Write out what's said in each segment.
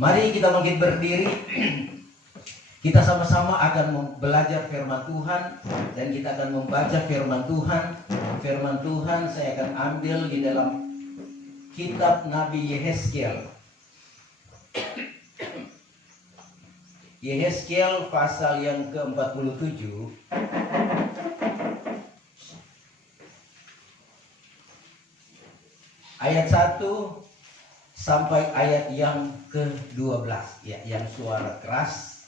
Mari kita bangkit berdiri. Kita sama-sama akan belajar firman Tuhan dan kita akan membaca firman Tuhan. Firman Tuhan saya akan ambil di dalam kitab Nabi Yehezkiel. Yehezkiel pasal yang ke-47 ayat 1 sampai ayat yang ke-12 ya, yang suara keras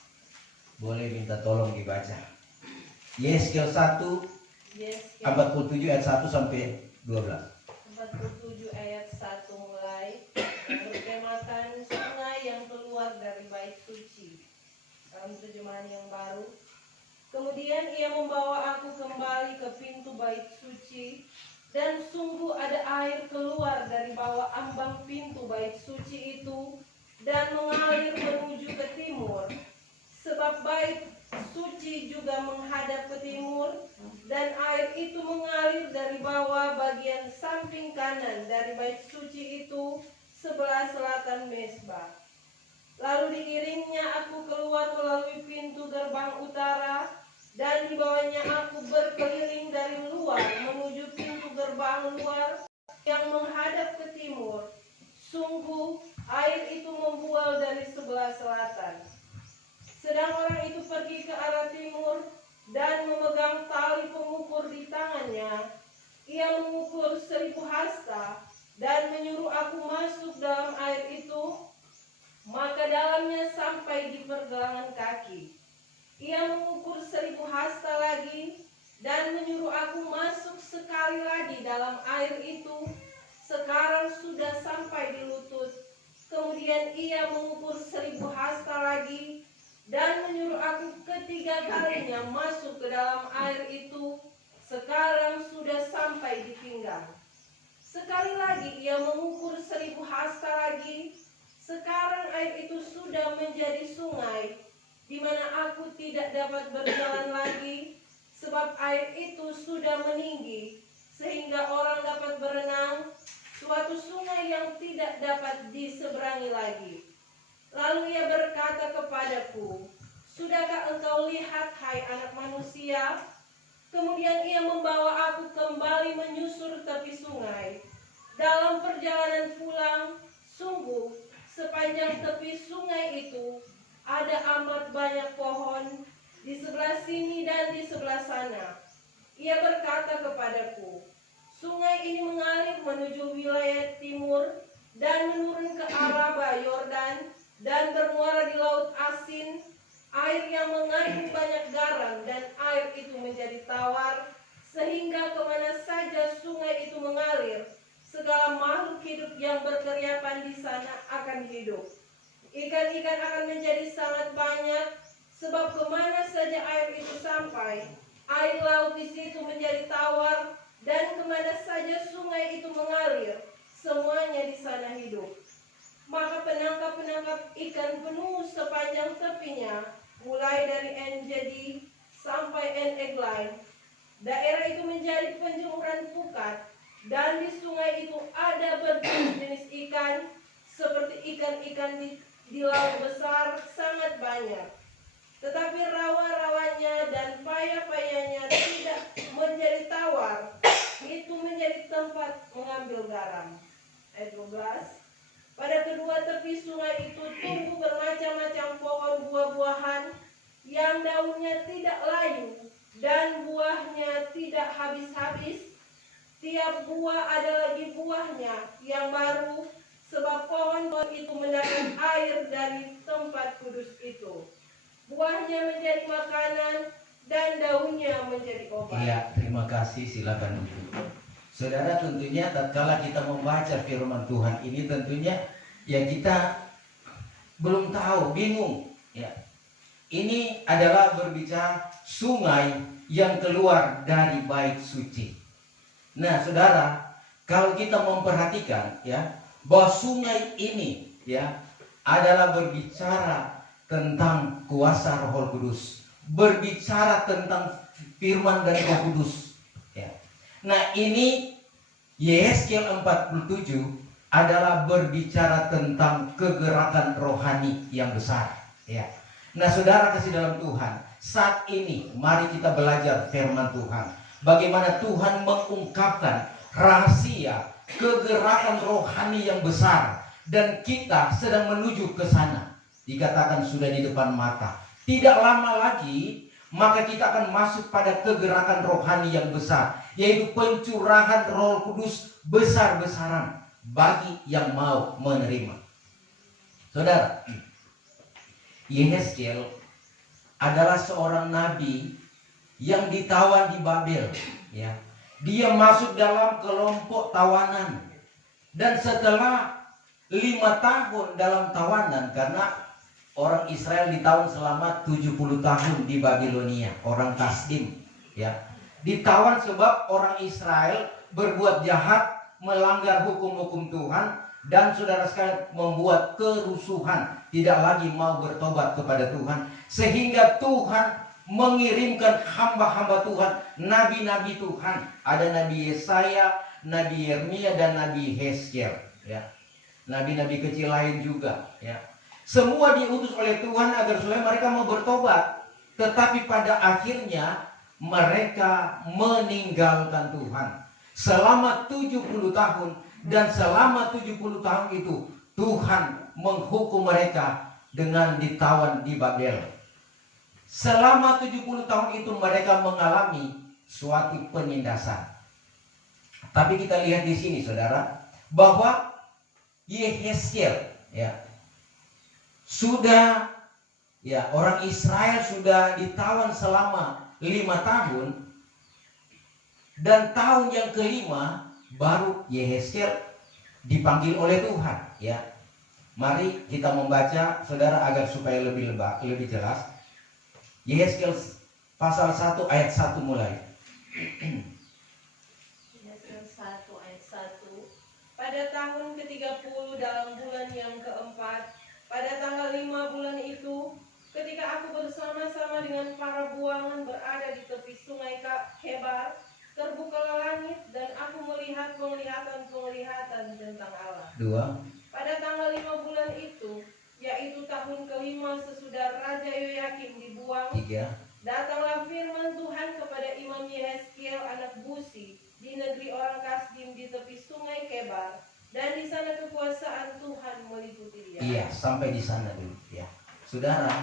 boleh minta tolong dibaca. Yehezkiel 1 47 ayat 1 sampai 12. 47 ayat 1 mulai. Bertemakan sungai yang keluar dari bait suci, dalam terjemahan yang baru. Kemudian ia membawa aku kembali ke pintu bait suci, dan sungguh ada air keluar dari bawah ambang pintu bait suci itu dan mengalir menuju ke timur. Sebab bait suci juga menghadap ke timur, dan air itu mengalir dari bawah bagian samping kanan dari bait suci itu sebelah selatan mezbah. Lalu diiringnya aku keluar melalui pintu gerbang utara, dan di bawahnya aku berkeliling dari luar menuju pintu gerbang luar yang menghadap ke timur. Sungguh air itu membual dari sebelah selatan. Sedang orang itu pergi ke arah timur dan memegang tali pengukur di tangannya. Ia mengukur 1000 hasta dan menyuruh aku masuk dalam air itu, maka dalamnya sampai di pergelangan kaki. Ia mengukur 1000 hasta lagi dan menyuruh aku masuk sekali lagi dalam air itu, sekarang sudah sampai di lutut. Kemudian ia mengukur 1000 hasta lagi dan menyuruh aku ketiga kalinya masuk ke dalam air itu, sekarang sudah sampai di pinggang. Sekali lagi ia mengukur 1000 hasta lagi, sekarang air itu sudah menjadi sungai, di mana aku tidak dapat berjalan lagi, sebab air itu sudah meninggi, sehingga orang dapat berenang, suatu sungai yang tidak dapat diseberangi lagi. Lalu ia berkata kepadaku, sudahkah engkau lihat, hai anak manusia? Kemudian ia membawa aku kembali menyusur tepi sungai. Dalam perjalanan pulang, sungguh sepanjang tepi sungai itu ada amat banyak pohon di sebelah sini dan di sebelah sana. Ia berkata kepadaku, sungai ini mengalir menuju wilayah timur dan menurun ke arah Yordan dan bermuara di laut asin, air yang mengandung banyak garam, dan air itu menjadi tawar, sehingga kemana saja sungai itu mengalir, segala makhluk hidup yang berkeriapan di sana akan hidup. Ikan-ikan akan menjadi sangat banyak, sebab kemana saja air itu sampai, air laut di situ menjadi tawar, dan kemana saja sungai itu mengalir, semuanya di sana hidup. Maka penangkap-penangkap ikan penuh sepanjang tepinya, mulai dari En-Gedi sampai En-Eglaim. Daerah itu menjadi penjemuran pukat, dan di sungai itu ada berjenis ikan, seperti ikan-ikan di laut besar sangat banyak. Tetapi rawa-rawanya dan paya-payanya tidak menjadi tawar, itu menjadi tempat mengambil garam. Ayat 12. Pada kedua tepi sungai itu tumbuh bermacam-macam pohon buah-buahan yang daunnya tidak layu dan buahnya tidak habis-habis. Tiap buah ada lagi buahnya yang baru, sebab pohon-pohon itu mendapat air dari tempat kudus itu. Buahnya menjadi makanan dan daunnya menjadi obat. Iya, terima kasih, silakan duduk. Saudara, tentunya tatkala kita membaca firman Tuhan ini, tentunya ya kita belum tahu, bingung ya. Ini adalah berbicara sungai yang keluar dari bait suci. Nah, saudara, kalau kita memperhatikan ya, bahwa sungai ini ya adalah berbicara tentang kuasa Roh Kudus, berbicara tentang firman dari Roh Kudus. Ya. Nah, ini Yehezkiel 47 adalah berbicara tentang kegerakan rohani yang besar. Ya. Nah, saudara kasih dalam Tuhan, saat ini mari kita belajar firman Tuhan. Bagaimana Tuhan mengungkapkan rahasia kegerakan rohani yang besar, dan kita sedang menuju ke sana. Dikatakan sudah di depan mata. Tidak lama lagi maka kita akan masuk pada kegerakan rohani yang besar, yaitu pencurahan Roh Kudus besar-besaran bagi yang mau menerima. Saudara, Yehezkiel adalah seorang nabi yang ditawan di Babel, ya. Dia masuk dalam kelompok tawanan, dan setelah 5 tahun dalam tawanan, karena orang Israel ditawan selama 70 tahun di Babilonia, orang Kasdim, ya. Ditawan sebab orang Israel berbuat jahat, melanggar hukum-hukum Tuhan, dan saudara sekalian membuat kerusuhan, tidak lagi mau bertobat kepada Tuhan, sehingga Tuhan mengirimkan hamba-hamba Tuhan, nabi-nabi Tuhan. Ada Nabi Yesaya, Nabi Yeremia, dan Nabi Hezkiel, ya. Nabi-nabi kecil lain juga, ya. Semua diutus oleh Tuhan agar supaya mereka mau bertobat. Tetapi pada akhirnya mereka meninggalkan Tuhan. Selama 70 tahun, dan selama 70 tahun itu Tuhan menghukum mereka dengan ditawan di Babel. Selama 70 tahun itu mereka mengalami suatu penindasan. Tapi kita lihat di sini, saudara, bahwa Yehezkiel, ya, sudah, ya, orang Israel sudah ditawan selama 5 tahun, dan tahun yang kelima baru Yehezkiel dipanggil oleh Tuhan, ya. Mari kita membaca, saudara, agar supaya lebih jelas. Yehezkiel pasal 1 ayat 1 mulai. Yehezkiel 1 ayat 1. Pada tahun ke-30 dalam bulan yang keempat, pada tanggal 5 bulan itu, ketika aku bersama-sama dengan para buangan berada di tepi sungai Kebar, terbukalah langit dan aku melihat penglihatan tentang Allah. 2. Pada tanggal 5 bulan itu, yaitu tahun kelima sesudah Raja Yoyakim dibuang, 3. datanglah firman Tuhan kepada Imam Yehezkiel anak Buzi di negeri orang Kasdim di tepi sungai Kebar, dan di sana kekuasaan Tuhan meliputi dia. Iya, sampai di sana dulu, ya. Saudara,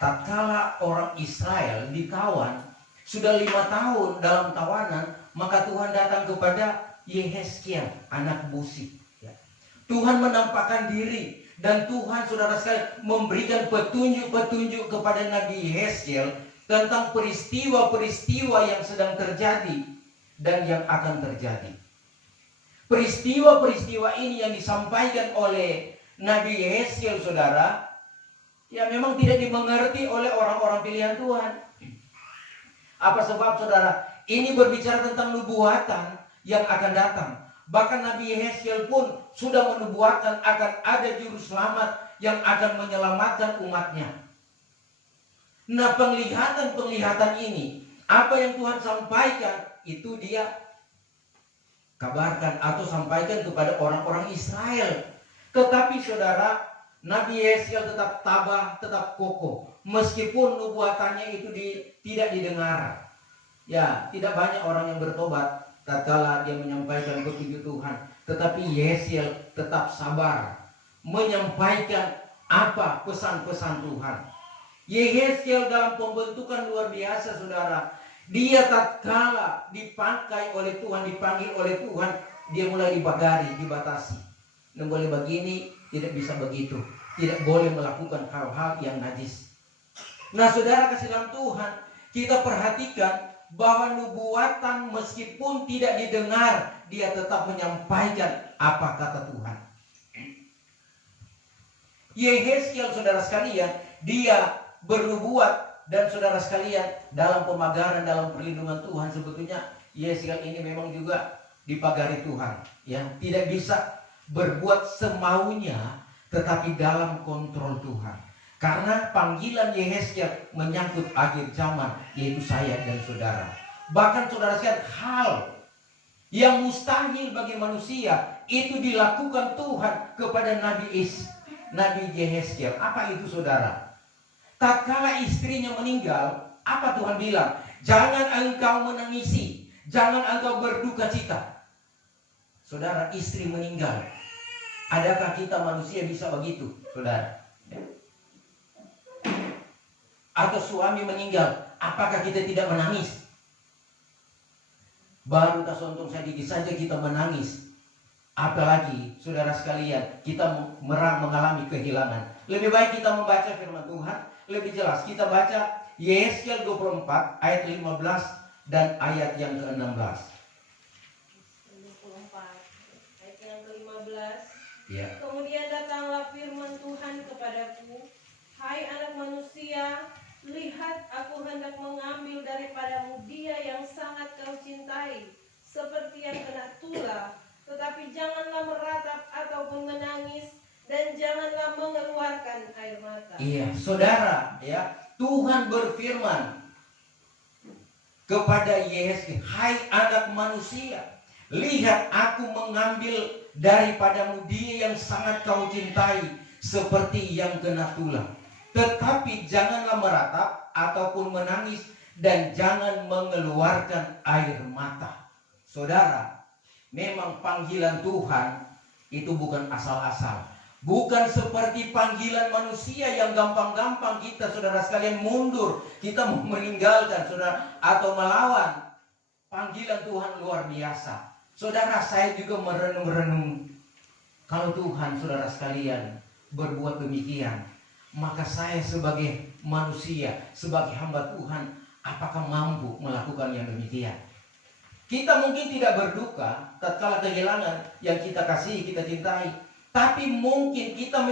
tatkala orang Israel ditawan sudah 5 tahun dalam tawanan, maka Tuhan datang kepada Yehezkiel anak Buzi, ya. Tuhan menampakkan diri, dan Tuhan, saudara sekalian, memberikan petunjuk-petunjuk kepada Nabi Yehezkiel tentang peristiwa-peristiwa yang sedang terjadi dan yang akan terjadi. Peristiwa-peristiwa ini yang disampaikan oleh Nabi Yehezkiel, saudara, ya memang tidak dimengerti oleh orang-orang pilihan Tuhan. Apa sebab, saudara? Ini berbicara tentang nubuatan yang akan datang. Bahkan Nabi Yehezkiel pun sudah menubuatkan akan ada juru selamat yang akan menyelamatkan umatnya. Nah, penglihatan ini, apa yang Tuhan sampaikan, itu dia kabarkan atau sampaikan kepada orang-orang Israel. Tetapi, saudara, Nabi Yehezkiel tetap tabah, tetap kokoh, meskipun nubuatannya itu tidak didengar. Ya, tidak banyak orang yang bertobat tatkala dia menyampaikan petunjuk Tuhan. Tetapi Yehezkiel tetap sabar menyampaikan apa pesan-pesan Tuhan. Yehezkiel dalam pembentukan luar biasa, saudara. Dia tatkala dipakai oleh Tuhan, dipanggil oleh Tuhan, dia mulai dibagari, dibatasi. Tidak boleh begini, tidak bisa begitu. Tidak boleh melakukan hal-hal yang najis. Nah, saudara kasih dalam Tuhan, kita perhatikan bahwa nubuatan meskipun tidak didengar, dia tetap menyampaikan apa kata Tuhan. Yehezkiel, saudara sekalian, dia bernubuat, dan saudara sekalian, dalam pemagaran, dalam perlindungan Tuhan, sebetulnya Yehezkiel ini memang juga dipagari Tuhan, ya, tidak bisa berbuat semaunya, tetapi dalam kontrol Tuhan. Karena panggilan Yehezkiel menyangkut akhir zaman, yaitu saya dan saudara. Bahkan, saudara sekalian, hal Yang mustahil bagi manusia itu dilakukan Tuhan kepada Nabi Yehezkiel. Apa itu saudara? Tatkala istrinya meninggal, apa Tuhan bilang? Jangan engkau menangisi, jangan engkau berduka cita. Saudara, istri meninggal. Adakah kita manusia bisa begitu, saudara? Atau suami meninggal, apakah kita tidak menangis? Baru tasontung sadiki saja kita menangis. Apalagi, saudara sekalian, kita mengalami kehilangan. Lebih baik kita membaca firman Tuhan, lebih jelas. Kita baca Yehezkiel 24 ayat 15 dan ayat yang ke-16. 24 ayat yang ke-15. Ya. Kemudian datanglah firman Tuhan kepadaku, hai anak manusia, lihat aku hendak mengambil daripadamu dia yang sangat kau cintai, seperti yang kena tulah, tetapi janganlah meratap ataupun menangis, dan janganlah mengeluarkan air mata. Iya, saudara, ya, Tuhan berfirman kepada Yehezkiel, hai anak manusia, lihat aku mengambil daripadamu dia yang sangat kau cintai, seperti yang kena tulah. Tetapi janganlah meratap ataupun menangis, dan jangan mengeluarkan air mata. Saudara, memang panggilan Tuhan itu bukan asal-asal. Bukan seperti panggilan manusia yang gampang-gampang kita, saudara sekalian, mundur. Kita meninggalkan, saudara, atau melawan. Panggilan Tuhan luar biasa. Saudara, saya juga merenung-renung. Kalau Tuhan, saudara sekalian, berbuat demikian, maka saya sebagai manusia, sebagai hamba Tuhan, apakah mampu melakukan yang demikian? Kita mungkin tidak berduka tatkala kehilangan yang kita kasihi, kita cintai. Tapi mungkin kita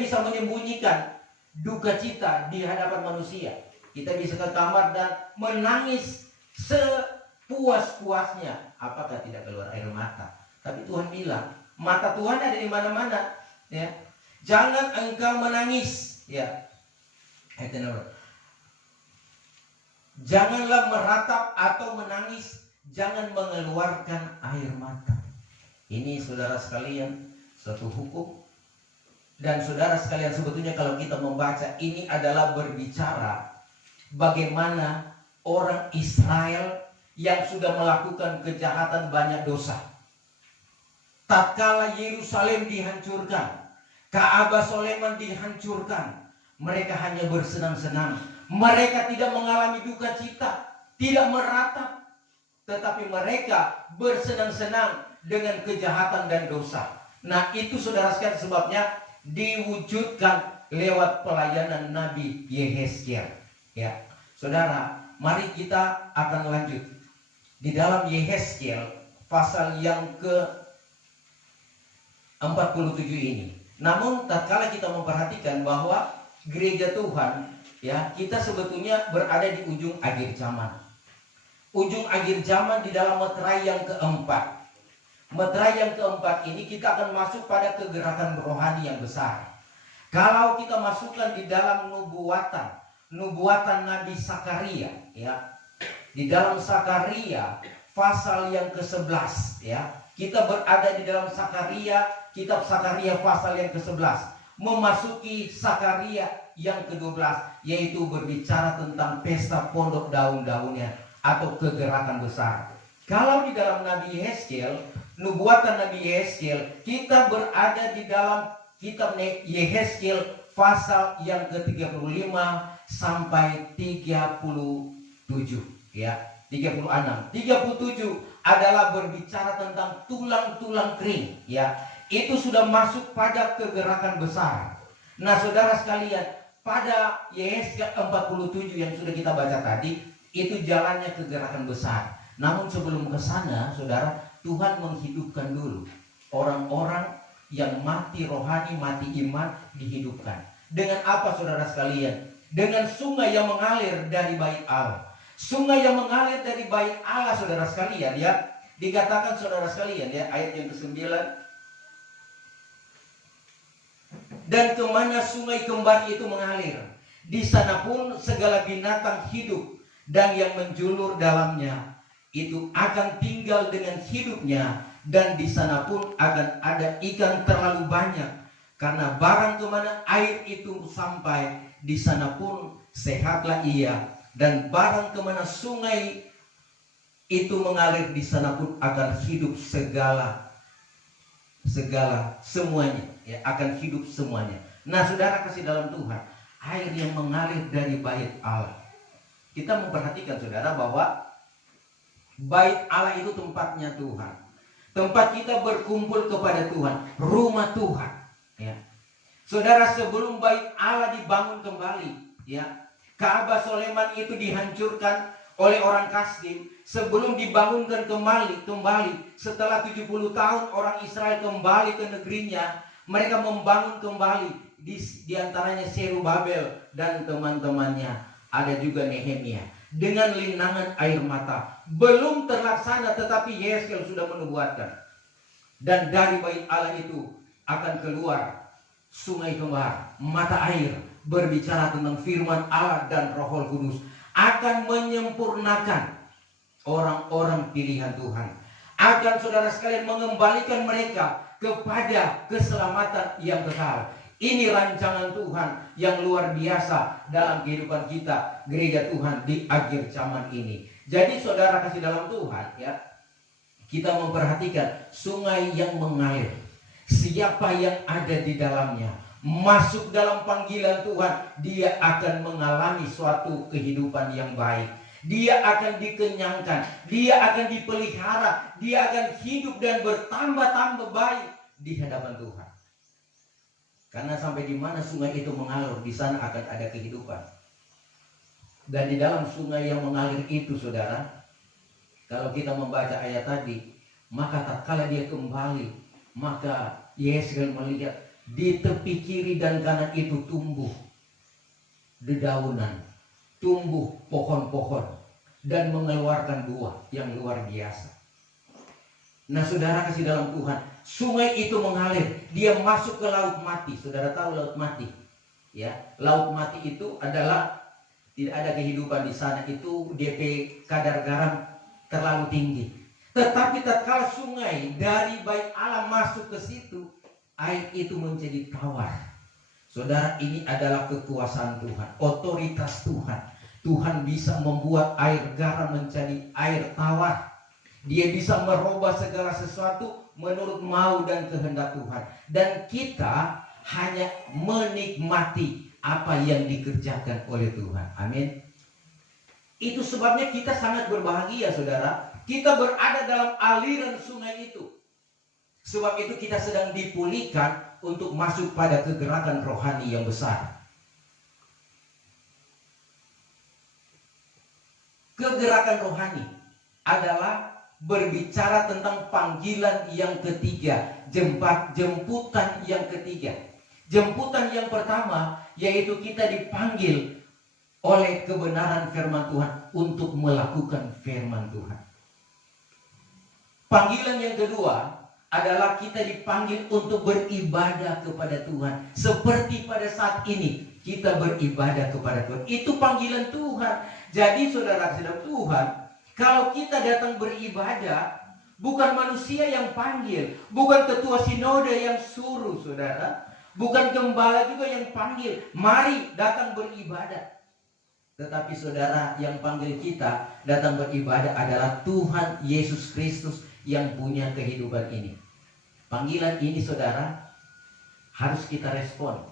bisa menyembunyikan duka cita di hadapan manusia. Kita bisa ke kamar dan menangis sepuas-puasnya. Apakah tidak keluar air mata? Tapi Tuhan bilang, mata Tuhan ada di mana-mana. Ya. Jangan engkau menangis. Ya. Janganlah meratap atau menangis. Jangan mengeluarkan air mata. Ini saudara sekalian, suatu hukum. Dan saudara sekalian, sebetulnya kalau kita membaca, ini adalah berbicara bagaimana orang Israel yang sudah melakukan kejahatan banyak dosa. Tatkala Yerusalem dihancurkan, Ka'bah Soleman dihancurkan, mereka hanya bersenang-senang. Mereka tidak mengalami duka cita, tidak meratap, tetapi mereka bersenang-senang dengan kejahatan dan dosa. Nah, itu saudara sekalian sebabnya diwujudkan lewat pelayanan Nabi Yehezkiel. Ya, saudara, mari kita akan lanjut di dalam Yehezkiel pasal yang ke-47 ini. Namun tatkala kita memperhatikan bahwa gereja Tuhan, ya, kita sebetulnya berada di ujung akhir zaman. Ujung akhir zaman di dalam meterai yang keempat. Meterai yang keempat ini kita akan masuk pada kegerakan rohani yang besar. Kalau kita masukkan di dalam nubuatan Nabi Sakaria, ya, di dalam Sakaria pasal yang ke-11, ya, kita berada di dalam kitab Sakaria pasal yang ke-11, memasuki Sakaria yang ke-12, yaitu berbicara tentang pesta pondok daun-daunnya atau kegerakan besar. Kalau di dalam Nabi Yehezkiel, nubuatan Nabi Yehezkiel, kita berada di dalam kitab Yehezkiel pasal yang ke-35 sampai 37, ya, 36. 37 adalah berbicara tentang tulang-tulang kering, ya. Itu sudah masuk pada kegerakan besar. Nah, saudara sekalian, pada Yehezkiel 47 yang sudah kita baca tadi, itu jalannya kegerakan besar. Namun sebelum ke sana, saudara, Tuhan menghidupkan dulu orang-orang yang mati rohani, mati iman, dihidupkan. Dengan apa, saudara sekalian? Dengan sungai yang mengalir dari bait Allah. Sungai yang mengalir dari bait Allah, saudara sekalian, ya. Dikatakan, saudara sekalian, ya, ayat yang ke-9. Dan kemana sungai kembar itu mengalir, di sana pun segala binatang hidup dan yang menjulur dalamnya itu akan tinggal dengan hidupnya, dan di sana pun akan ada ikan terlalu banyak, karena barang kemana air itu sampai, di sana pun sehatlah ia, dan barang kemana sungai itu mengalir, di sana pun akan hidup segala semuanya, ya, akan hidup semuanya. Nah, saudara kasih dalam Tuhan, air yang mengalir dari bait Allah. Kita memperhatikan saudara bahwa bait Allah itu tempatnya Tuhan, tempat kita berkumpul kepada Tuhan, rumah Tuhan, ya. Saudara, sebelum bait Allah dibangun kembali, ya, Ka'bah Soleman itu dihancurkan oleh orang Kasdim. Sebelum dibangunkan kembali setelah 70 tahun orang Israel kembali ke negerinya, mereka membangun kembali, di antaranya Zerubabel dan teman-temannya, ada juga Nehemia, dengan linangan air mata. Belum terlaksana, tetapi Yeskel sudah menubuatkan, dan dari bait Allah itu akan keluar sungai kembar, mata air, berbicara tentang firman Allah, dan Roh Kudus akan menyempurnakan orang-orang pilihan Tuhan, akan saudara sekalian mengembalikan mereka kepada keselamatan yang kekal. Ini rancangan Tuhan yang luar biasa dalam kehidupan kita, gereja Tuhan di akhir zaman ini. Jadi saudara kasih dalam Tuhan, ya, kita memperhatikan sungai yang mengalir. Siapa yang ada di dalamnya masuk dalam panggilan Tuhan, dia akan mengalami suatu kehidupan yang baik. Dia akan dikenyangkan, dia akan dipelihara, dia akan hidup dan bertambah-tambah baik di hadapan Tuhan. Karena sampai di mana sungai itu mengalir, di sana akan ada kehidupan. Dan di dalam sungai yang mengalir itu, saudara, kalau kita membaca ayat tadi, maka tatkala dia kembali, maka Yeskel melihat di tepi kiri dan kanan itu tumbuh dedaunan, tumbuh pohon-pohon, dan mengeluarkan buah yang luar biasa. Nah, saudara kasih dalam Tuhan, sungai itu mengalir, dia masuk ke laut mati. Saudara tahu laut mati, ya? Laut mati itu adalah tidak ada kehidupan di sana, itu DP kadar garam terlalu tinggi. Tetapi tatkala sungai dari bait Allah masuk ke situ, air itu menjadi tawar. Saudara, ini adalah kekuasaan Tuhan, otoritas Tuhan. Tuhan bisa membuat air garam menjadi air tawar. Dia bisa merubah segala sesuatu menurut mau dan kehendak Tuhan. Dan kita hanya menikmati apa yang dikerjakan oleh Tuhan. Amin. Itu sebabnya kita sangat berbahagia, saudara. Kita berada dalam aliran sungai itu. Sebab itu kita sedang dipulihkan untuk masuk pada kegerakan rohani yang besar. Kegerakan rohani adalah berbicara tentang panggilan yang ketiga, jemputan yang ketiga. Jemputan yang pertama yaitu kita dipanggil oleh kebenaran firman Tuhan untuk melakukan firman Tuhan. Panggilan yang kedua adalah kita dipanggil untuk beribadah kepada Tuhan. Seperti pada saat ini kita beribadah kepada Tuhan. Itu panggilan Tuhan. Jadi saudara saudara Tuhan, kalau kita datang beribadah, bukan manusia yang panggil, bukan ketua sinode yang suruh, saudara, bukan gembala juga yang panggil, mari datang beribadah. Tetapi saudara, yang panggil kita datang beribadah adalah Tuhan Yesus Kristus yang punya kehidupan ini. Panggilan ini, saudara, harus kita respon,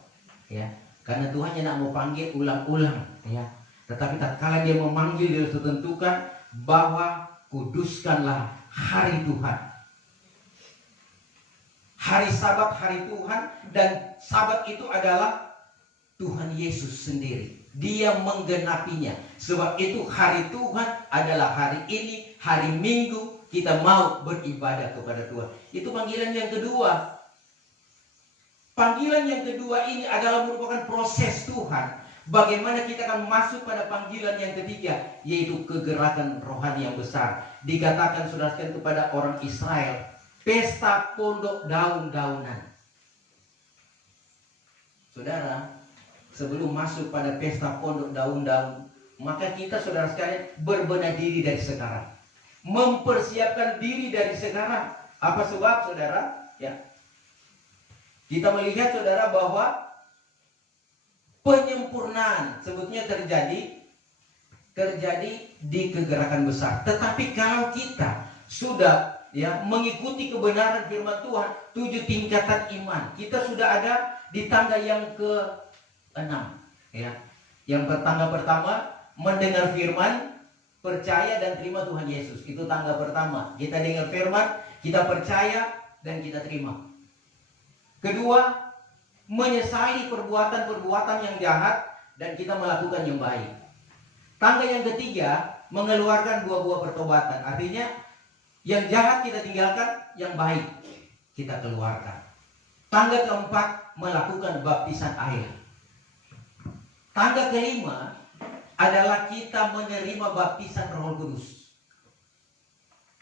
ya. Karena Tuhan yang mau panggil ulang-ulang, ya. Tetapi tatkala dia memanggil, dia harus tentukan bahwa kuduskanlah hari Tuhan. Hari Sabat, hari Tuhan, dan Sabat itu adalah Tuhan Yesus sendiri. Dia menggenapinya. Sebab itu hari Tuhan adalah hari ini, hari Minggu, kita mau beribadah kepada Tuhan. Itu panggilan yang kedua. Panggilan yang kedua ini adalah merupakan proses Tuhan. Bagaimana kita akan masuk pada panggilan yang ketiga, yaitu kegerakan rohani yang besar. Dikatakan saudara sekalian kepada orang Israel, pesta pondok daun-daunan. Saudara, sebelum masuk pada pesta pondok daun-daun, maka kita saudara sekalian berbenah diri dari sekarang. mempersiapkan diri dari sekarang. Apa sebab, saudara? Ya, kita melihat, saudara, bahwa penyempurnaan sebetulnya terjadi di kegerakan besar. Tetapi kalau kita sudah mengikuti kebenaran firman Tuhan, 7 tingkatan iman, kita sudah ada di tangga yang ke-6. Ya, yang tangga pertama, mendengar firman, percaya dan terima Tuhan Yesus. Itu tangga pertama. Kita dengar firman, kita percaya dan kita terima. Kedua, menyesali perbuatan-perbuatan yang jahat dan kita melakukan yang baik. Tangga yang ketiga, mengeluarkan buah-buah pertobatan. Artinya yang jahat kita tinggalkan, yang baik kita keluarkan. Tangga keempat, melakukan baptisan air. Tangga kelima adalah kita menerima baptisan Roh Kudus.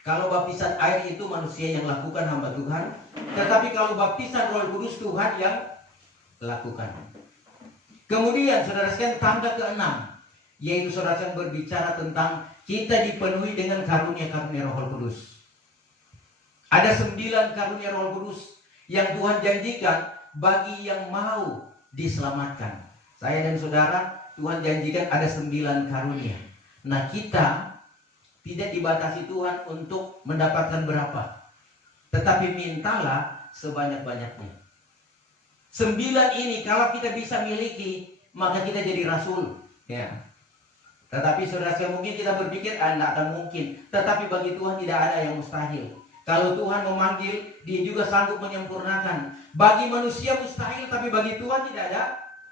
Kalau baptisan air itu manusia yang lakukan, hamba Tuhan. Tetapi kalau baptisan Roh Kudus, Tuhan yang lakukan. Kemudian saudara sekalian, tangga ke-6, yaitu saudara sekalian berbicara tentang kita dipenuhi dengan karunia-karunia Roh Kudus. Ada 9 karunia Roh Kudus yang Tuhan janjikan bagi yang mau diselamatkan. Saya dan saudara, Tuhan janjikan ada 9 karunia. Nah, kita tidak dibatasi Tuhan untuk mendapatkan berapa, tetapi mintalah sebanyak-banyaknya. 9 ini kalau kita bisa miliki, maka kita jadi rasul. Ya. Tetapi saudara, mungkin kita berpikir tidak akan mungkin. Tetapi bagi Tuhan tidak ada yang mustahil. Kalau Tuhan memanggil, Dia juga sanggup menyempurnakan. Bagi manusia mustahil, tapi bagi Tuhan tidak ada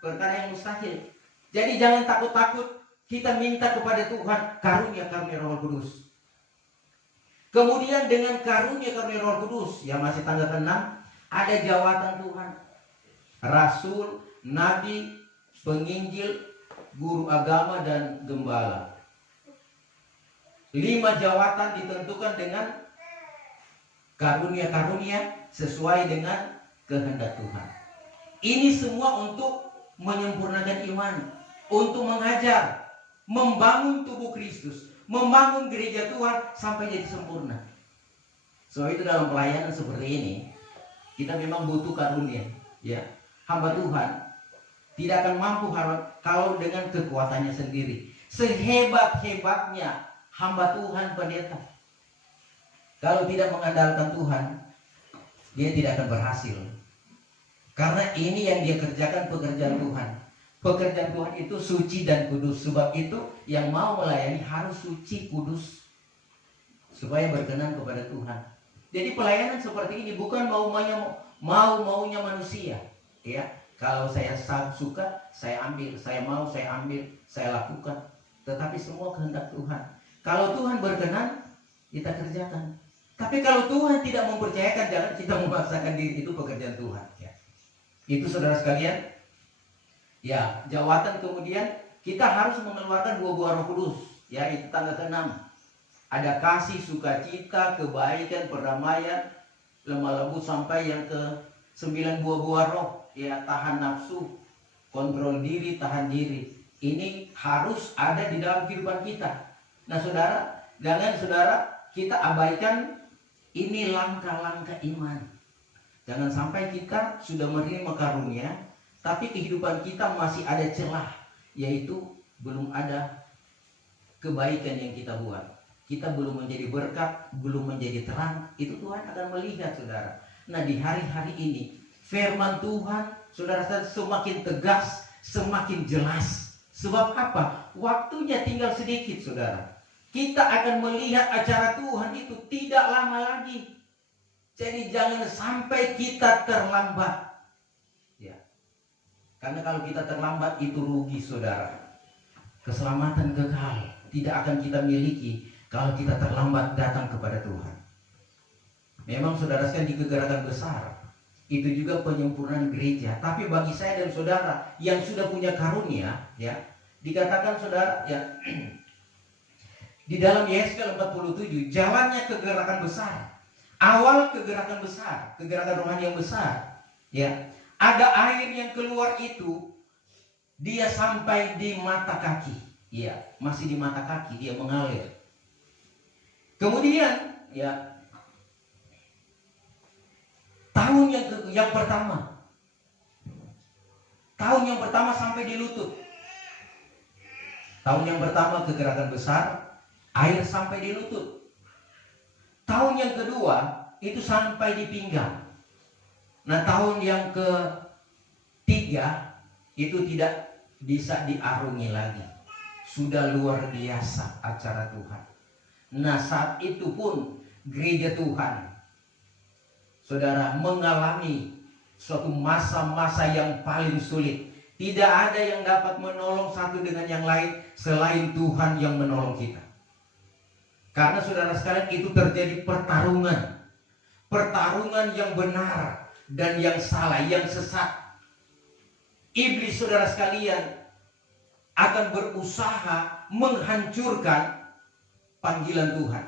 perkara yang mustahil. Jadi jangan takut-takut, kita minta kepada Tuhan karunia-karunia Roh Kudus. Kemudian dengan karunia-karunia Roh Kudus, yang masih tangga ke-6, ada jawatan Tuhan. Rasul, nabi, penginjil, guru agama, dan gembala. 5 jawatan ditentukan dengan karunia-karunia sesuai dengan kehendak Tuhan. Ini semua untuk menyempurnakan iman, untuk mengajar, membangun tubuh Kristus, membangun gereja Tuhan sampai jadi sempurna. So itu dalam pelayanan seperti ini, kita memang butuh karunia. Ya, hamba Tuhan tidak akan mampu kalau dengan kekuatannya sendiri. Sehebat-hebatnya hamba Tuhan pendeta, kalau tidak mengandalkan Tuhan, dia tidak akan berhasil. Karena ini yang dia kerjakan, pekerjaan Tuhan. Pekerjaan Tuhan itu suci dan kudus. Sebab itu yang mau melayani harus suci, kudus, supaya berkenan kepada Tuhan. Jadi pelayanan seperti ini bukan maunya manusia. Ya, kalau saya suka, saya ambil. Saya mau, saya ambil. Saya lakukan. Tetapi semua kehendak Tuhan. Kalau Tuhan berkenan, kita kerjakan. Tapi kalau Tuhan tidak mempercayakan, jangan kita memaksakan diri. Itu pekerjaan Tuhan. Ya. Itu saudara sekalian. Ya, jawatan kemudian kita harus mengeluarkan buah-buah Roh Kudus. Ya, itu tangga ke-6. Ada kasih, sukacita, kebaikan, perdamaian, lemah lembut, sampai yang ke-9 buah-buah roh. Ya, tahan nafsu, kontrol diri, tahan diri. Ini harus ada di dalam kehidupan kita. Nah, saudara, jangan saudara kita abaikan ini langkah-langkah iman. Jangan sampai kita sudah menerima karunia, tapi kehidupan kita masih ada celah, yaitu belum ada kebaikan yang kita buat. Kita belum menjadi berkat, belum menjadi terang. Itu Tuhan akan melihat, saudara. Nah, di hari-hari ini firman Tuhan, saudara, semakin tegas, semakin jelas. Sebab apa? Waktunya tinggal sedikit, saudara. Kita akan melihat acara Tuhan itu tidak lama lagi. Jadi jangan sampai kita terlambat. Ya. Karena kalau kita terlambat itu rugi, saudara. Keselamatan kekal tidak akan kita miliki kalau kita terlambat datang kepada Tuhan. Memang saudara sekalian, di kegerakan besar itu juga penyempurnaan gereja. Tapi bagi saya dan saudara yang sudah punya karunia, ya, dikatakan saudara, ya, di dalam Yesaya 47, jalannya kegerakan besar. Awal kegerakan besar, kegerakan rohani yang besar, ya. Ada air yang keluar itu, dia sampai di mata kaki. Ya, masih di mata kaki dia mengalir. Kemudian ya tahun yang pertama. Tahun yang pertama sampai di lutut. Tahun yang pertama kegerakan besar, air sampai di lutut. Tahun yang kedua itu sampai di pinggang. Nah, tahun yang ketiga itu tidak bisa diarungi lagi. Sudah luar biasa acara Tuhan. Nah, saat itu pun gereja Tuhan, saudara, mengalami suatu masa-masa yang paling sulit. Tidak ada yang dapat menolong satu dengan yang lain selain Tuhan yang menolong kita. Karena saudara sekalian, itu terjadi pertarungan. Pertarungan yang benar dan yang salah, yang sesat. Iblis, saudara sekalian, akan berusaha menghancurkan panggilan Tuhan.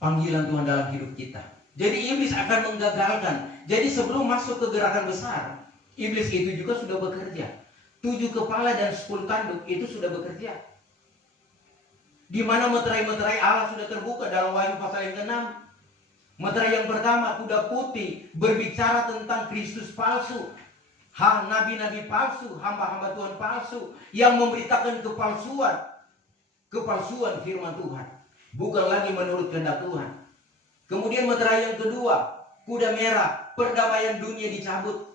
Panggilan Tuhan dalam hidup kita. Jadi iblis akan menggagalkan. Jadi sebelum masuk ke gerakan besar, iblis itu juga sudah bekerja. 7 kepala dan 10 tanduk itu sudah bekerja. Di mana meterai-meterai Allah sudah terbuka dalam Wahyu pasal yang ke-6. Meterai yang pertama, kuda putih, berbicara tentang Kristus palsu. Nabi-nabi palsu, hamba-hamba Tuhan palsu, yang memberitakan kepalsuan firman Tuhan. Bukan lagi menurut kehendak Tuhan. Kemudian meterai yang kedua, kuda merah, perdamaian dunia dicabut.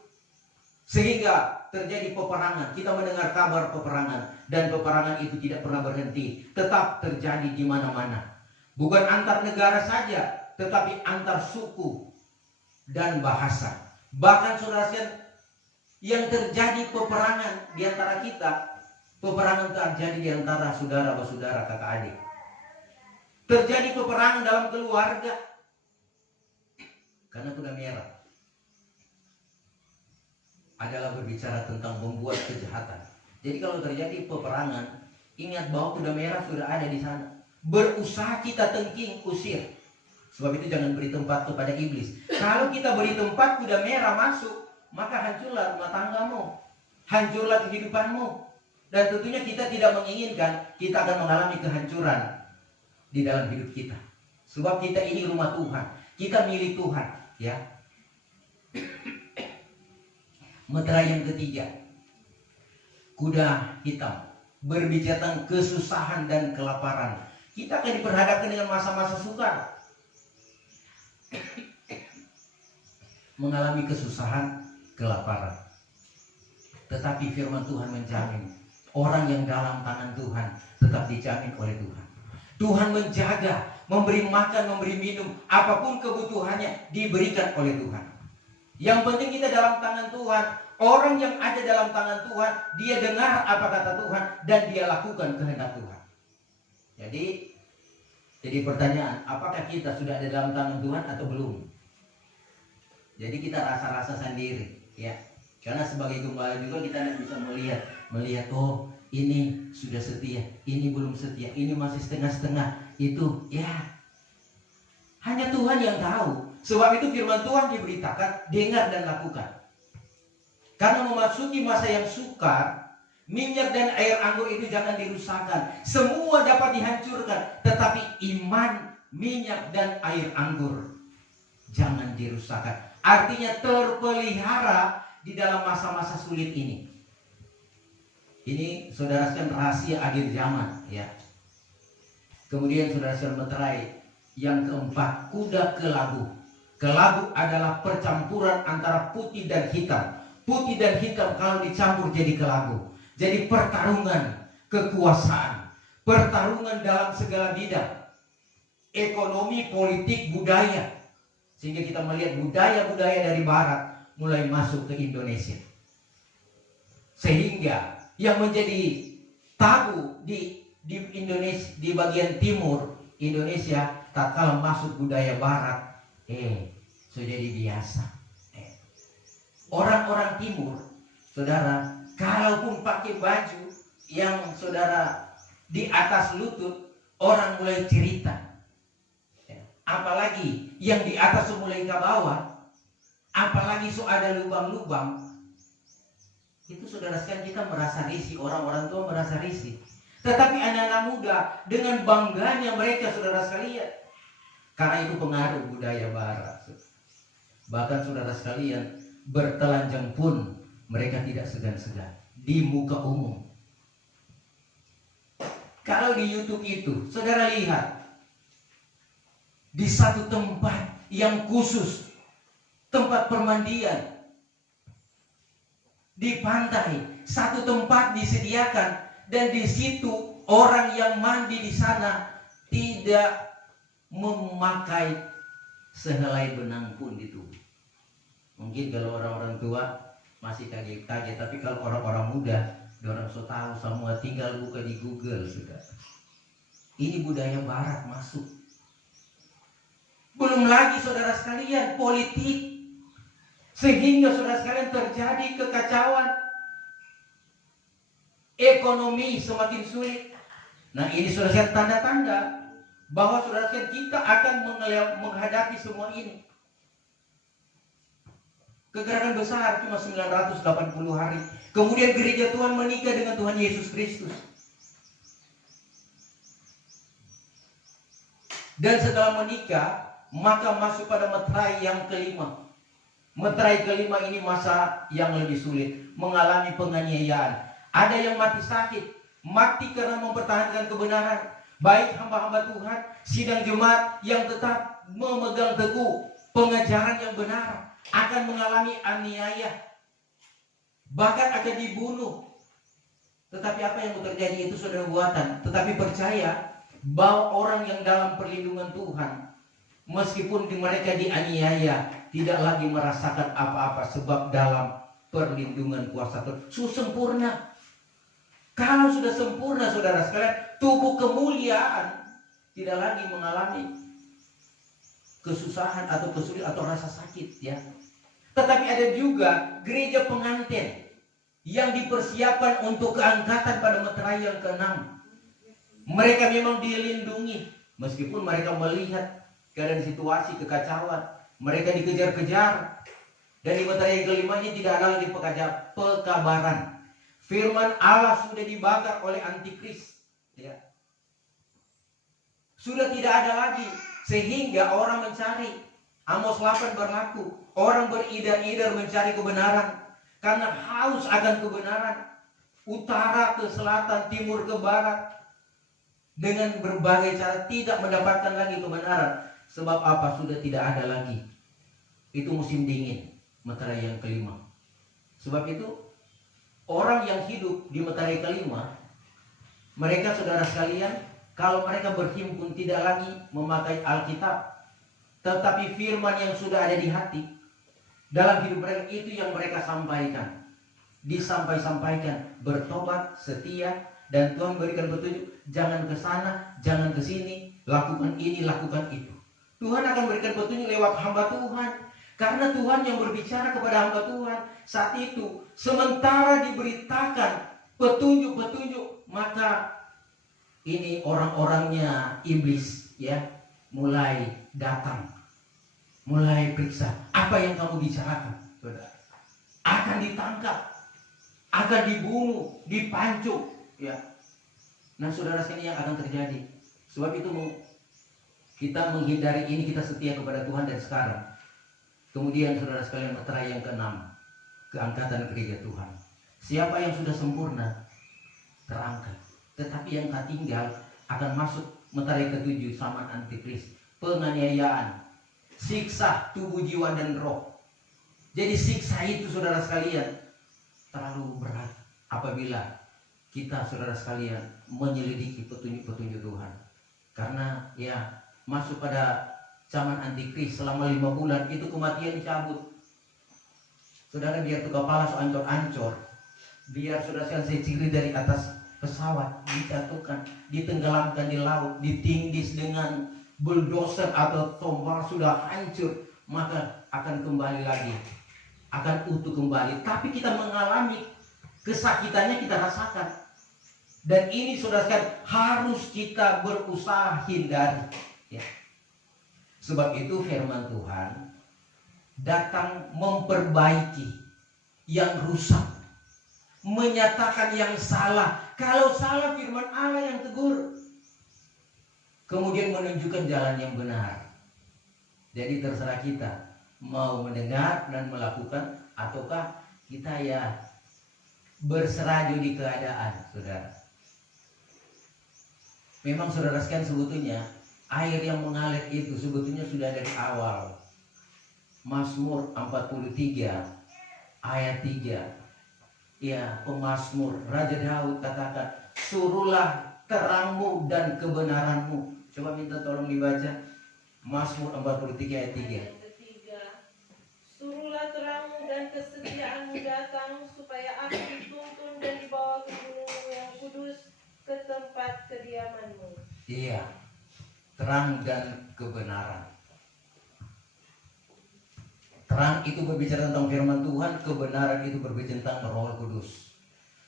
Sehingga terjadi peperangan. Kita mendengar kabar peperangan. Dan peperangan itu tidak pernah berhenti. Tetap terjadi di mana-mana. Bukan antar negara saja, tetapi antar suku dan bahasa. Bahkan saudara sekalian, yang terjadi peperangan di antara kita, peperangan terjadi di antara saudara-saudara, kakak adik. Terjadi peperangan dalam keluarga. Karena kuda merah adalah berbicara tentang membuat kejahatan. Jadi kalau terjadi peperangan, ingat bahwa kuda merah sudah ada di sana. Berusaha kita tengking, usir. Sebab itu jangan beri tempat kepada iblis. Kalau kita beri tempat kuda merah masuk, maka hancurlah rumah tanggamu, hancurlah kehidupanmu. Dan tentunya kita tidak menginginkan kita akan mengalami kehancuran di dalam hidup kita. Sebab kita ini rumah Tuhan, kita milik Tuhan, ya. Meterai yang ketiga, kuda hitam, berbicara tentang kesusahan dan kelaparan. Kita akan diperhadapkan dengan masa-masa sukar, mengalami kesusahan, kelaparan. Tetapi firman Tuhan menjamin, orang yang dalam tangan Tuhan tetap dijamin oleh Tuhan. Tuhan menjaga, memberi makan, memberi minum, apapun kebutuhannya diberikan oleh Tuhan. Yang penting kita dalam tangan Tuhan. Orang yang ada dalam tangan Tuhan, dia dengar apa kata Tuhan dan dia lakukan kehendak Tuhan. Jadi pertanyaan, apakah kita sudah ada dalam tangan Tuhan atau belum? Jadi kita rasa-rasa sendiri, ya. Karena sebagai gembala juga kita tidak bisa melihat, oh ini sudah setia, ini belum setia, ini masih setengah-setengah. Itu ya hanya Tuhan yang tahu. Sebab itu firman Tuhan diberitakan, dengar dan lakukan. Karena memasuki masa yang sukar, minyak dan air anggur itu jangan dirusakkan. Semua dapat dihancurkan, tetapi iman, minyak dan air anggur jangan dirusakkan. Artinya terpelihara di dalam masa-masa sulit ini. Ini saudara sekalian rahasia akhir zaman, ya. Kemudian saudara sekalian meterai yang keempat, kuda kelabu. Kelabu adalah percampuran antara putih dan hitam. Putih dan hitam kalau dicampur jadi kelabu. Jadi pertarungan kekuasaan, pertarungan dalam segala bidang, ekonomi, politik, budaya. Sehingga kita melihat budaya-budaya dari barat mulai masuk ke Indonesia. Sehingga yang menjadi tabu di Indonesia, di bagian timur Indonesia, tak kalah masuk budaya barat, sudah jadi biasa. Orang-orang timur, saudara, kalaupun pakai baju yang saudara di atas lutut, orang mulai cerita. Apalagi yang di atas mulai ke bawah, apalagi ada lubang-lubang, itu saudara sekalian kita merasa risih, orang-orang tua merasa risih. Tetapi anak-anak muda dengan bangganya mereka, saudara sekalian, karena itu pengaruh budaya barat. Bahkan saudara sekalian, bertelanjang pun mereka tidak segan-segan di muka umum. Kalau di YouTube itu, saudara lihat, di satu tempat yang khusus, tempat permandian, di pantai, satu tempat disediakan, dan di situ orang yang mandi di sana tidak memakai sehelai benang pun di tubuh. Mungkin kalau orang-orang tua masih kaget-kaget, tapi kalau orang-orang muda, orang so tahu semua, tinggal buka di Google sudah. Ini budaya barat masuk. Belum lagi saudara sekalian politik, sehingga saudara sekalian terjadi kekacauan. Ekonomi semakin sulit. Nah, ini saudara sekalian tanda-tanda bahwa saudara sekalian kita akan menghadapi semua ini. Kegerakan besar cuma 980 hari. Kemudian gereja Tuhan menikah dengan Tuhan Yesus Kristus. Dan setelah menikah, maka masuk pada meterai yang kelima. Meterai kelima ini masa yang lebih sulit, mengalami penganiayaan. Ada yang mati sakit, mati karena mempertahankan kebenaran. Baik hamba-hamba Tuhan, sidang jemaat yang tetap memegang teguh pengajaran yang benar akan mengalami aniaya, bahkan akan dibunuh. Tetapi apa yang terjadi itu saudara buatan. Tetapi percaya bahwa orang yang dalam perlindungan Tuhan, meskipun mereka dianiaya, tidak lagi merasakan apa-apa, sebab dalam perlindungan kuasa Tuhan sempurna. Kalau sudah sempurna saudara sekalian, tubuh kemuliaan tidak lagi mengalami kesusahan atau kesulitan atau rasa sakit, ya. Tetapi ada juga gereja pengantin yang dipersiapkan untuk keangkatan pada meterai yang ke-6. Mereka memang dilindungi, meskipun mereka melihat keadaan situasi kekacauan, mereka dikejar-kejar. Dan di meterai yang kelima ini tidak ada lagi pekabaran. Firman Allah sudah dibakar oleh antikris, ya. Sudah tidak ada lagi, sehingga orang mencari. Amos 8 berlaku, orang beridar-idar mencari kebenaran karena haus akan kebenaran. Utara ke selatan, timur ke barat, dengan berbagai cara tidak mendapatkan lagi kebenaran. Sebab apa? Sudah tidak ada lagi. Itu musim dingin, meterai yang kelima. Sebab itu orang yang hidup di meterai kelima, mereka saudara sekalian, kalau mereka berhimpun tidak lagi memakai Alkitab, tetapi firman yang sudah ada di hati dalam hidup mereka, itu yang mereka sampaikan. Disampaikan, bertobat, setia, dan Tuhan berikan petunjuk. Jangan ke sana, jangan ke sini, lakukan ini, lakukan itu. Tuhan akan berikan petunjuk lewat hamba Tuhan. Karena Tuhan yang berbicara kepada hamba Tuhan saat itu, sementara diberitakan petunjuk-petunjuk, maka ini orang-orangnya iblis, ya, mulai datang, mulai periksa apa yang kamu bicarakan, saudara. Akan ditangkap, akan dibunuh, dipancung, ya. Nah, saudara sekalian, yang akan terjadi. Sebab itu kita menghindari ini, kita setia kepada Tuhan dan sekarang. Kemudian saudara sekalian, meterai yang ke-6, keangkatan gereja Tuhan. Siapa yang sudah sempurna terangkat, tetapi yang tak tinggal akan masuk meterai ke-7, zaman antikris, penganiayaan, siksa tubuh, jiwa, dan roh. Jadi siksa itu saudara sekalian terlalu berat apabila kita saudara sekalian menyelidiki petunjuk-petunjuk Tuhan. Karena ya masuk pada zaman antikris selama 5 bulan itu kematian dicabut. Saudara, biar tuh kepala ancor-ancor, biar saudara sekalian seciri dari atas pesawat dijatuhkan, ditenggelamkan di laut, ditinggis dengan bulldozer atau tombak, sudah hancur, maka akan kembali lagi, akan utuh kembali. Tapi kita mengalami kesakitannya, kita rasakan. Dan ini saudara sekalian harus kita berusaha hindari, ya. Sebab itu firman Tuhan datang memperbaiki yang rusak, menyatakan yang salah. Kalau salah, firman Allah yang tegur. Kemudian menunjukkan jalan yang benar. Jadi terserah kita mau mendengar dan melakukan, ataukah kita ya berseraju di keadaan, saudara. Memang saudara sekalian, sebetulnya air yang mengalir itu sebetulnya sudah dari awal. Mazmur 43 ayat 3. Ya, pemazmur Raja Daud katakan, suruhlah terangmu dan kebenaranmu. Coba minta tolong dibaca Mazmur 43 ayat 3. Ayat ketiga, suruhlah terangmu dan kesetiaanmu datang, supaya aku dituntun dan dibawa ke gunungmu yang kudus, ke tempat kediamanmu. Iya, terang dan kebenaran. Terang itu berbicara tentang firman Tuhan, kebenaran itu berbicara tentang Roh Kudus.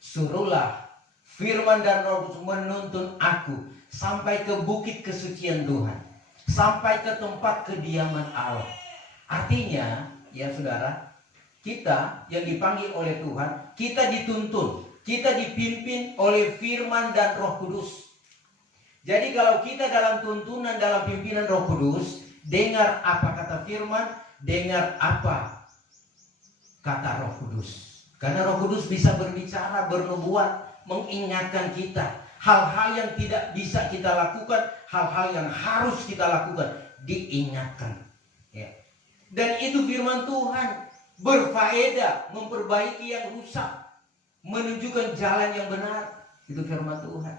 Suruhlah firman dan Roh Kudus menuntun aku sampai ke bukit kesucian Tuhan, sampai ke tempat kediaman Allah. Artinya, ya saudara, kita yang dipanggil oleh Tuhan, kita dituntun, kita dipimpin oleh firman dan Roh Kudus. Jadi kalau kita dalam tuntunan, dalam pimpinan Roh Kudus, dengar apa kata firman, dengar apa kata Roh Kudus. Karena Roh Kudus bisa berbicara, bernubuat, mengingatkan kita hal-hal yang tidak bisa kita lakukan, hal-hal yang harus kita lakukan, diingatkan. Ya. Dan itu firman Tuhan berfaedah, memperbaiki yang rusak, menunjukkan jalan yang benar. Itu firman Tuhan.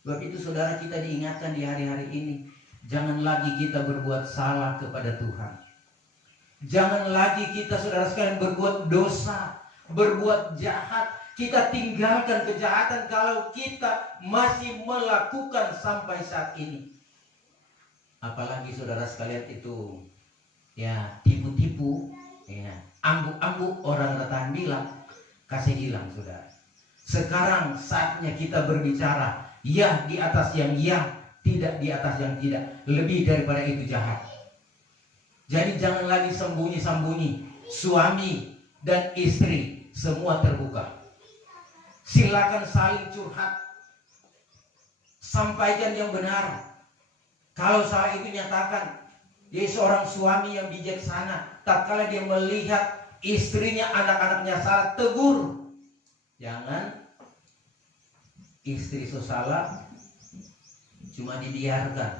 Sebab itu saudara, kita diingatkan di hari-hari ini, jangan lagi kita berbuat salah kepada Tuhan. Jangan lagi kita, saudara sekalian, berbuat dosa, berbuat jahat. Kita tinggalkan kejahatan kalau kita masih melakukan sampai saat ini. Apalagi saudara sekalian itu ya tipu-tipu, ya ambu-ambu, orang retan bilang kasih hilang, saudara. Sekarang saatnya kita berbicara ya di atas yang ya, tidak di atas yang tidak. Lebih daripada itu jahat. Jadi jangan lagi sembunyi-sembunyi. Suami dan istri semua terbuka. Silakan saling curhat. Sampaikan yang benar. Kalau salah itu nyatakan. Dia seorang suami yang bijaksana. Tatkala dia melihat istrinya, anak-anaknya salah, tegur. Jangan istri salah cuma dibiarkan.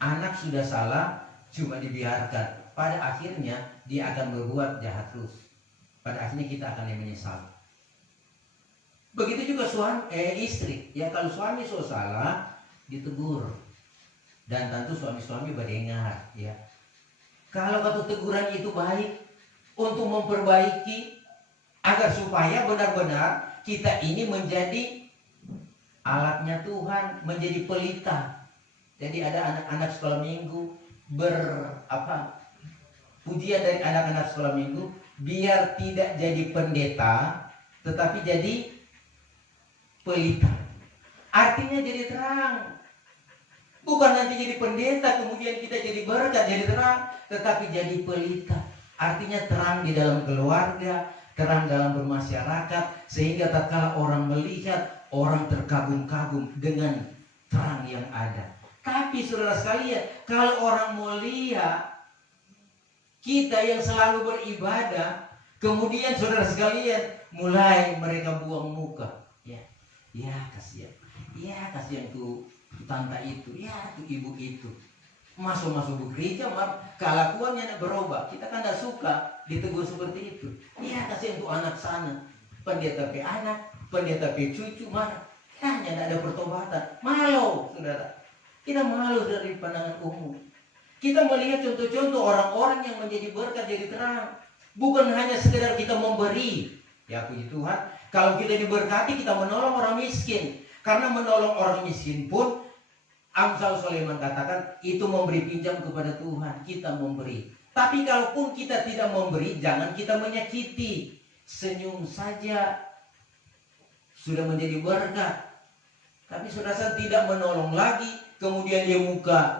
Anak sudah salah cuma dibiarkan. Pada akhirnya dia akan berbuat jahat terus. Pada akhirnya kita akan menyesal. Begitu juga istri. Ya kalau suami salah ditegur. Dan tentu suami-suami berdengar. Ya. Kalau kata teguran itu baik untuk memperbaiki agar supaya benar-benar kita ini menjadi alatnya Tuhan, menjadi pelita. Jadi ada anak-anak sekolah minggu pujian dari anak-anak sekolah minggu, biar tidak jadi pendeta tetapi jadi pelita. Artinya jadi terang. Bukan nanti jadi pendeta kemudian kita jadi berkat, jadi terang, tetapi jadi pelita. Artinya terang di dalam keluarga, terang dalam bermasyarakat, sehingga tatkala orang melihat, orang terkagum-kagum dengan terang yang ada. Tapi saudara sekalian, kalau orang mau lihat kita yang selalu beribadah, kemudian saudara sekalian mulai mereka buang muka. Ya kasihan. Ya kasihan tuh tante itu, ya tuh ibu itu. Masuk gereja, kelakuannya nak berubah. Kita kan tidak suka ditegur seperti itu. Ya kasihan tuh anak sana. Pendeta pe anak, pendeta pe cucu, marah. Hanya tidak ada pertobatan. Malu, saudara. Kita malu dari pandangan umum. Kita melihat contoh-contoh orang-orang yang menjadi berkat, jadi terang. Bukan hanya sekedar kita memberi. Ya puji Tuhan, kalau kita diberkati, kita menolong orang miskin. Karena menolong orang miskin pun, Amsal Sulaiman katakan, itu memberi pinjam kepada Tuhan. Kita memberi. Tapi kalaupun kita tidak memberi, jangan kita menyakiti. Senyum saja sudah menjadi berkat. Tapi saudara tidak menolong lagi. Kemudian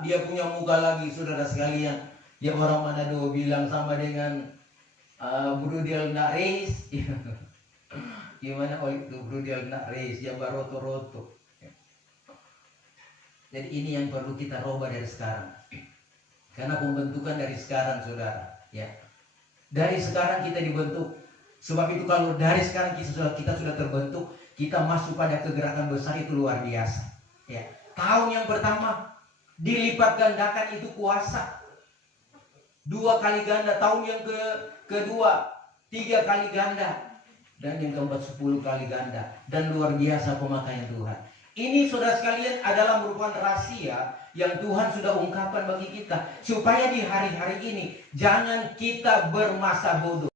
dia punya muka lagi, saudara sekalian. Ya orang Manado bilang sama dengan Brudel Naris. Gimana oli tu brudel nak reis yang baroto-roto. Jadi ini yang perlu kita rubah dari sekarang. Karena pembentukan dari sekarang, saudara. Ya, dari sekarang kita dibentuk. Sebab itu kalau dari sekarang kita sudah terbentuk, kita masuk pada kegerakan besar itu luar biasa. Ya, tahun yang pertama dilipat gandakan itu kuasa 2 kali ganda, tahun yang kedua 3 kali ganda, dan yang keempat 10 kali ganda, dan luar biasa pemakaian Tuhan. Ini saudara sekalian adalah merupakan rahasia yang Tuhan sudah ungkapkan bagi kita, supaya di hari-hari ini jangan kita bermasa bodoh,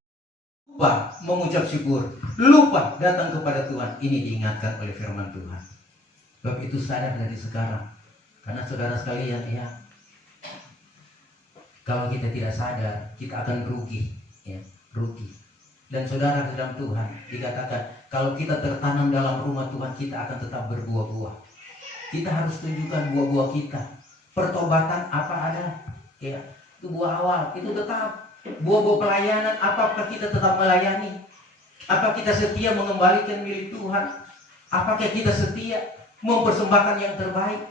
lupa mengucap syukur, lupa datang kepada Tuhan. Ini diingatkan oleh firman Tuhan. Sebab itu sadar dari sekarang, karena saudara sekalian, ya, kalau kita tidak sadar, kita akan rugi, ya, rugi. Dan saudara dalam Tuhan dikatakan, kalau kita tertanam dalam rumah Tuhan, kita akan tetap berbuah-buah. Kita harus tunjukkan buah-buah kita. Pertobatan apa ada, ya, itu buah awal, itu tetap. Buah-buah pelayanan, apakah kita tetap melayani? Apakah kita setia mengembalikan milik Tuhan? Apakah kita setia mempersembahkan yang terbaik?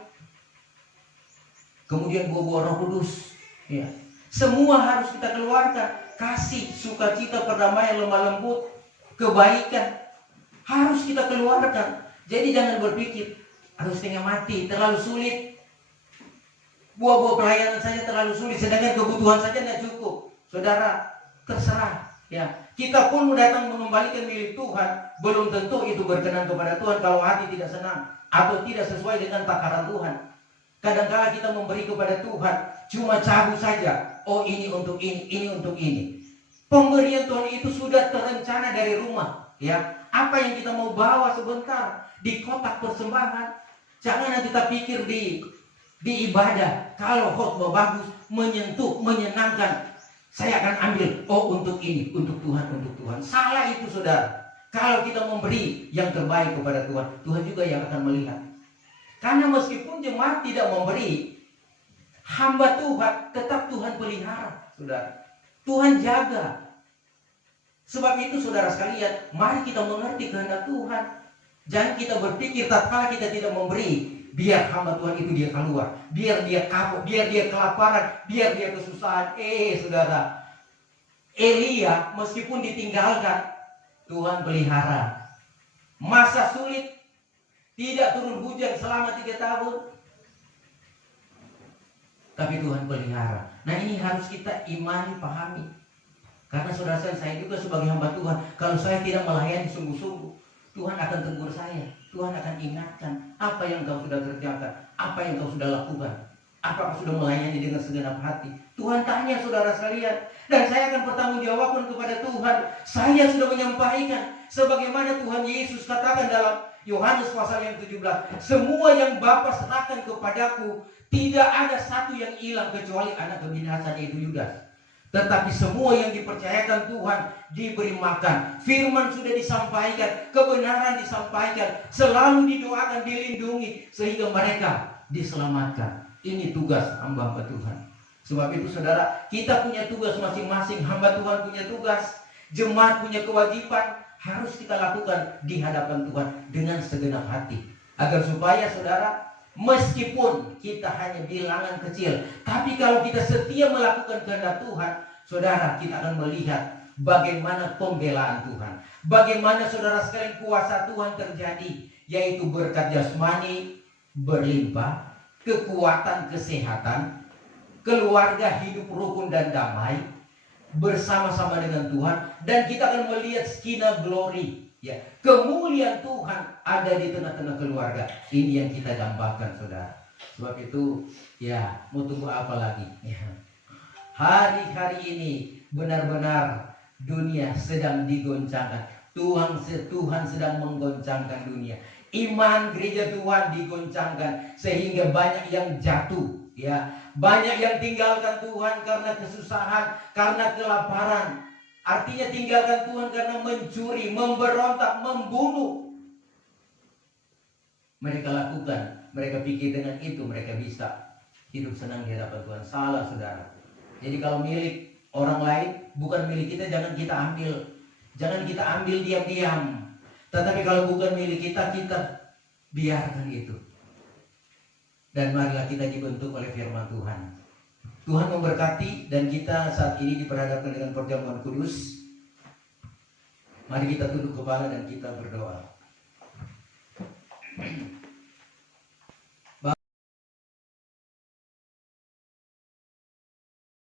Kemudian buah-buah Roh Kudus, ya, semua harus kita keluarkan. Kasih, sukacita, perdamaian, lemah lembut, kebaikan harus kita keluarkan. Jadi jangan berpikir harus setengah mati, terlalu sulit. Buah-buah pelayanan saja terlalu sulit, sedangkan kebutuhan saja tidak cukup. Saudara, terserah, ya. Kita pun datang mengembalikan milik Tuhan, belum tentu itu berkenan kepada Tuhan kalau hati tidak senang atau tidak sesuai dengan takaran Tuhan. Kadang-kala kita memberi kepada Tuhan cuma cabut saja. Oh, ini untuk ini untuk ini. Pemberian Tuhan itu sudah terencana dari rumah, ya. Apa yang kita mau bawa sebentar di kotak persembahan, jangan nanti kita pikir di ibadah. Kalau khotbah bagus, menyentuh, menyenangkan, saya akan ambil. Oh, untuk ini, untuk Tuhan, untuk Tuhan. Salah itu, saudara. Kalau kita memberi yang terbaik kepada Tuhan, Tuhan juga yang akan melihat. Karena meskipun jemaat tidak memberi, hamba Tuhan tetap Tuhan pelihara, saudara. Tuhan jaga. Sebab itu saudara sekalian, mari kita mengerti kehendak Tuhan. Jangan kita berpikir tatkala kita tidak memberi, biar hamba Tuhan itu dia keluar, biar dia kapok, biar dia kelaparan, biar dia kesusahan. Saudara, Elia meskipun ditinggalkan, Tuhan pelihara. Masa sulit, tidak turun hujan selama 3 tahun, tapi Tuhan pelihara. Nah, ini harus kita imani, pahami. Karena saudara saya juga sebagai hamba Tuhan, kalau saya tidak melayani sungguh-sungguh, Tuhan akan tegur saya. Tuhan akan ingatkan, apa yang kau sudah kerjakan, apa yang kau sudah lakukan, apakah sudah melayani dengan segenap hati. Tuhan tanya saudara sekalian, dan saya akan bertanggungjawabkan kepada Tuhan. Saya sudah menyampaikan sebagaimana Tuhan Yesus katakan dalam Yohanes pasal yang 17, semua yang Bapa serahkan kepadaku, tidak ada satu yang hilang kecuali anak kebinasaan, yaitu Yudas. Tetapi semua yang dipercayakan Tuhan diberi makan. Firman sudah disampaikan, kebenaran disampaikan, selalu didoakan, dilindungi, sehingga mereka diselamatkan. Ini tugas hamba-hamba Tuhan. Sebab itu saudara, kita punya tugas masing-masing. Hamba Tuhan punya tugas, jemaat punya kewajiban, harus kita lakukan di hadapan Tuhan dengan segenap hati. Agar supaya saudara, meskipun kita hanya bilangan kecil, tapi kalau kita setia melakukan kehendak Tuhan, saudara, kita akan melihat bagaimana pembelaan Tuhan, bagaimana saudara sekalian kuasa Tuhan terjadi, yaitu berkat jasmani berlimpah, kekuatan kesehatan, keluarga hidup rukun dan damai bersama-sama dengan Tuhan, dan kita akan melihat skina glory, ya, kemuliaan Tuhan ada di tengah-tengah keluarga. Ini yang kita dambakan, saudara. Sebab itu, ya, mau tunggu apa lagi? Ya. Hari-hari ini benar-benar dunia sedang digoncangkan. Tuhan sedang menggoncangkan dunia. Iman gereja Tuhan digoncangkan sehingga banyak yang jatuh, ya, banyak yang tinggalkan Tuhan karena kesusahan, karena kelaparan. Artinya tinggalkan Tuhan karena mencuri, memberontak, membunuh. Mereka lakukan, mereka pikir dengan itu mereka bisa hidup senang di hadapan Tuhan. Salah, saudara. Jadi kalau milik orang lain bukan milik kita, jangan kita ambil. Jangan kita ambil diam-diam. Tetapi kalau bukan milik kita, kita biarkan itu. Dan marilah kita dibentuk oleh firman Tuhan. Tuhan memberkati, dan kita saat ini diperhadapkan dengan perjamuan kudus. Mari kita tunduk kepala dan kita berdoa.